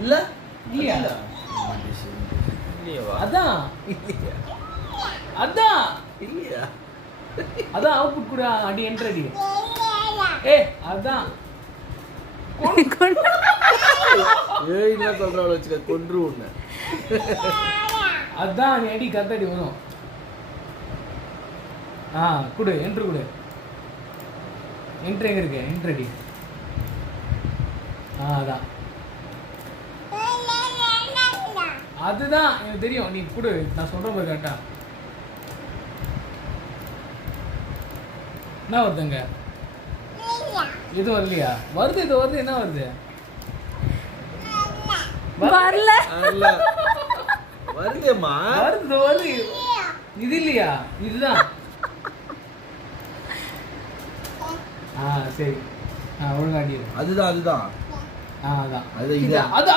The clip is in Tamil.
இல்ல இல்லையா இல்லையவா அதான் இல்லையா அதான் இல்லையா அதான் அவுட்புட் கூட அடி என்ட்ரு அடி ஏ அதான் ஏய்னா சொல்றவள வச்சுக்க கொன்று உன்னை அதான் நீ அடி கத்தடி வரும் குடு என்ட்ரு குடு என்ட்ரு எங்க இருக்கு என்ட்ரு அடி அதான் அதுதான் எனக்கு தெரியும் நீ குடு நான் சொல்றேன் பாரு கரெக்டா என்ன வருதுங்க எதுவும் வரலையா வருது இது வருது என்ன வருது வரல அல்ல வருதேம்மா வருது வருது இது இல்லையா இதுதான் சரி ஒழுங்காடி அதுதான் அதான் அது இது அது